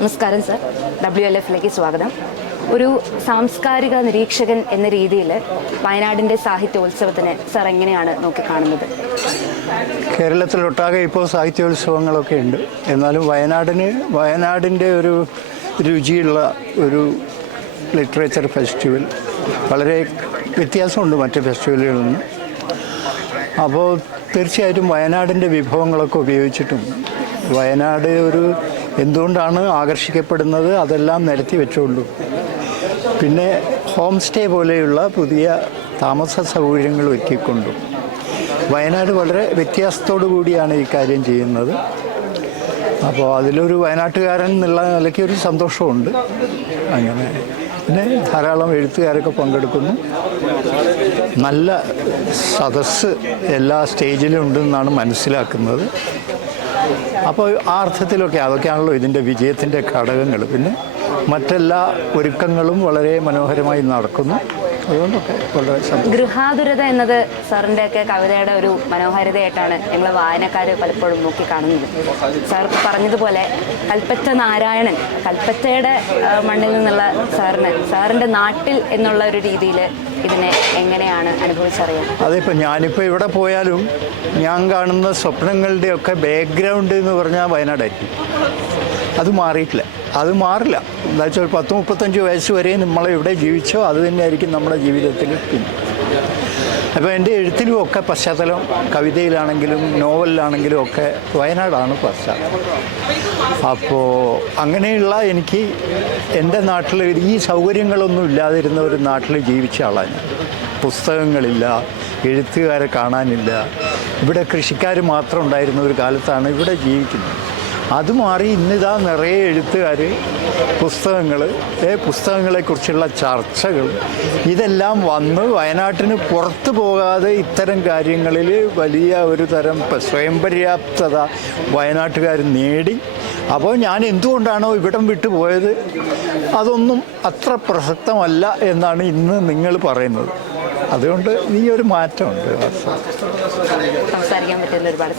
നമസ്കാരം സർ, WLF-ലേക്ക് സ്വാഗതം. ഒരു സാംസ്കാരിക നിരീക്ഷകൻ എന്ന രീതിയിൽ വയനാടിൻ്റെ സാഹിത്യോത്സവത്തിനെ സർ എങ്ങനെയാണ് നോക്കിക്കാണുന്നത്? കേരളത്തിലൊട്ടാകെ ഇപ്പോൾ സാഹിത്യോത്സവങ്ങളൊക്കെ ഉണ്ട്. എന്നാലും വയനാടിൻ്റെ ഒരു രുചിയുള്ള ഒരു ലിറ്ററേച്ചർ ഫെസ്റ്റിവൽ വളരെ വ്യത്യാസമുണ്ട് മറ്റ് ഫെസ്റ്റിവലുകളിൽ നിന്ന്. അപ്പോൾ തീർച്ചയായിട്ടും വയനാടിൻ്റെ വിഭവങ്ങളൊക്കെ ഉപയോഗിച്ചിട്ടും വയനാട് എന്തുകൊണ്ടാണ് ആകർഷിക്കപ്പെടുന്നത് അതെല്ലാം നിരത്തി വെച്ചുകൊണ്ടും പിന്നെ ഹോം സ്റ്റേ പോലെയുള്ള പുതിയ താമസ സൗകര്യങ്ങൾ ഒരുക്കിക്കൊണ്ടും വയനാട് വളരെ വ്യത്യാസത്തോടു കൂടിയാണ് ഈ കാര്യം ചെയ്യുന്നത്. അപ്പോൾ അതിലൊരു വയനാട്ടുകാരൻ എന്നുള്ള നിലയ്ക്ക് ഒരു സന്തോഷമുണ്ട്. അങ്ങനെ പിന്നെ ധാരാളം എഴുത്തുകാരൊക്കെ പങ്കെടുക്കുന്നു. നല്ല സദസ്സ് എല്ലാ സ്റ്റേജിലും ഉണ്ടെന്നാണ് മനസ്സിലാക്കുന്നത്. അപ്പോൾ ആ അർത്ഥത്തിലൊക്കെ അതൊക്കെയാണല്ലോ ഇതിൻ്റെ വിജയത്തിൻ്റെ ഘടകങ്ങൾ. പിന്നെ മറ്റെല്ലാ ഒരുക്കങ്ങളും വളരെ മനോഹരമായി നടക്കുന്നു. അതുകൊണ്ടൊക്കെ വളരെ ഗൃഹാതുരത എന്നത് സാറിൻ്റെയൊക്കെ കവിതയുടെ ഒരു മനോഹാരിതയായിട്ടാണ് ഞങ്ങൾ വായനക്കാർ പലപ്പോഴും നോക്കിക്കാണുന്നത്. സാർ പറഞ്ഞതുപോലെ കൽപ്പറ്റ നാരായണൻ, കൽപ്പറ്റയുടെ മണ്ണിൽ നിന്നുള്ള സാറിൻ്റെ നാട്ടിൽ എന്നുള്ള ഒരു രീതിയിൽ ഇതിനെ എങ്ങനെയാണ് അനുഭവിച്ചറിയാം? അതിപ്പോൾ ഞാനിപ്പോൾ ഇവിടെ പോയാലും ഞാൻ കാണുന്ന സ്വപ്നങ്ങളുടെയൊക്കെ ബാക്ക്ഗ്രൗണ്ട് എന്ന് പറഞ്ഞാൽ വയനാടായിരിക്കും. അത് മാറിയിട്ടില്ല, അത് മാറില്ല. എന്താ വെച്ചാൽ 10-35 വയസ്സ് വരെ നമ്മളെവിടെ ജീവിച്ചോ അത് തന്നെയായിരിക്കും നമ്മുടെ ജീവിതത്തിൽ. പിന്നെ അപ്പോൾ എൻ്റെ എഴുത്തിലും ഒക്കെ പശ്ചാത്തലം, കവിതയിലാണെങ്കിലും നോവലിലാണെങ്കിലും ഒക്കെ വയനാടാണ് പശ്ചാത്തലം. അപ്പോൾ അങ്ങനെയുള്ള എനിക്ക് എൻ്റെ നാട്ടിൽ ഈ സൗകര്യങ്ങളൊന്നും ഇല്ലാതിരുന്ന ഒരു നാട്ടിൽ ജീവിച്ച ആളാണ് ഞാൻ. പുസ്തകങ്ങളില്ല, എഴുത്തുകാരെ കാണാനില്ല, ഇവിടെ കൃഷിക്കാർ മാത്രം ഉണ്ടായിരുന്ന ഒരു കാലത്താണ് ഇവിടെ ജീവിക്കുന്നത്. അത് മാറി ഇന്നിതാ നിറയെ എഴുത്തുകാർ, പുസ്തകങ്ങളെക്കുറിച്ചുള്ള ചർച്ചകൾ, ഇതെല്ലാം വന്ന് വയനാട്ടിന് പുറത്തു പോകാതെ ഇത്തരം കാര്യങ്ങളിൽ വലിയ ഒരു തരം സ്വയം പര്യാപ്തത വയനാട്ടുകാർ നേടി. അപ്പോൾ ഞാൻ എന്തുകൊണ്ടാണോ ഇവിടം വിട്ടു പോയത് അതൊന്നും അത്ര പ്രസക്തമല്ല എന്നാണ് ഇന്ന് നിങ്ങൾ പറയുന്നത്. അതുകൊണ്ട് ഈ ഒരു മാറ്റമുണ്ട്. സംസാരിക്കാൻ പറ്റുന്ന ഒരുപാട്